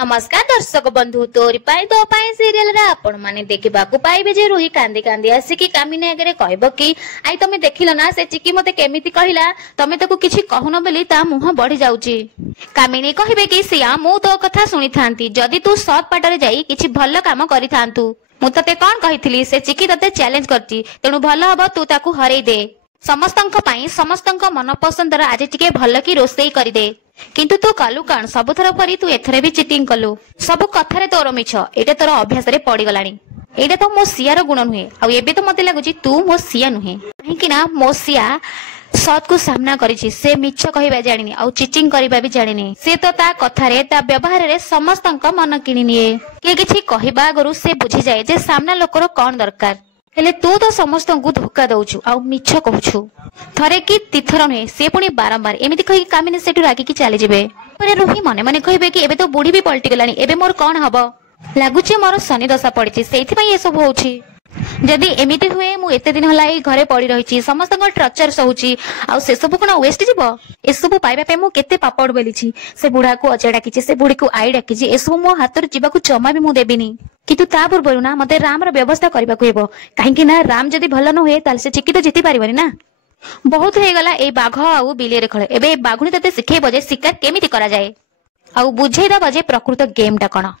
नमस्कार दर्शक बंधु तोरी पाई दो पाई सीरियल रे आपण माने देखिबाकू पाइबे जे रुही कांदी कांदी आसिकी कामिनी आगे कहब कि आई तमे देखिल ना से चिकी मते केमिति कहिला तमे ताकू किछि कहून बोली ता मुह बढ़ी जाउची। कामिनी कहिबे कि सिया मु तो कथा सुनी थांती जदी तू सत पाटरे जाई किछि भल्ल काम करि थांतु मु तते कोन कहिथिली से चिकी तते चैलेंज करती तेनु भल्ल हबो तू ताकू हरेई दे समस्तंक पाई समस्तंक मन पसंदर आज टिके भल्ल की रोसेई करि दे किंतु तू कलु कान सबुथर परी तू एथरे भी चिटिंग कलु सब कथारे तोर मिछ एटा तोर अभ्यास रे पड़ी गलानी एटा तो मो सियार गुण नुहे आ एबे तो मते लागुची तू मो सिया नुहे काहेकि ना मो सिया सत को सामना करिछि से मिछ कहिबा जानिनी आ चिटिंग करिबा भी जानिनी से तो ता कथारे ता व्यवहार रे समस्तंक मन किनि निए के किछि कहिबा आगरु से बुझी जाए जे सामना लोकर कोन दरकार हेले तू तो समस्त को धोखा दउछु आ मिछ कहूछु थरे कि तीथर नुहे से पुणी बारंबार एमिति कहि कामिनी सेठु रागी की चली जिवे परे रुही मने मने कहिबे कि एबे तो बुढ़ी भी पलटि गलानी एबे मोर कोन हबो लागुची मोर शनि दशा पड़िछि सेथि पई ए सब होउछि जदी एमिति हुए मु एते दिन हलाई घरे पड़ी रहिछि समस्त को टर्चर सहुछि आ से सब कोन वेस्ट जिवो ए सब पाइबा पे मु केते पापड़ बेलिछि से बुढ़ा को अचेडा किछि से बुढ़ी को आई डाकिछि ए सब मो हातर जिबा को चमा भी मु देबिनी किंतु ता पूर्वरु ना मते राम रो व्यवस्था करबा को हेबो काहेकि ना राम जदी भल्ल न होए ताल से चिकी तो जिति पारिबनी ना बहुत हे गला ए बाघ आउ बिलियर खेल एबे बाघुनी तते सिखेबो जे शिकार केमिति करा जाए आउ बुझेई दबो जे प्रकृत गेम टा कोन।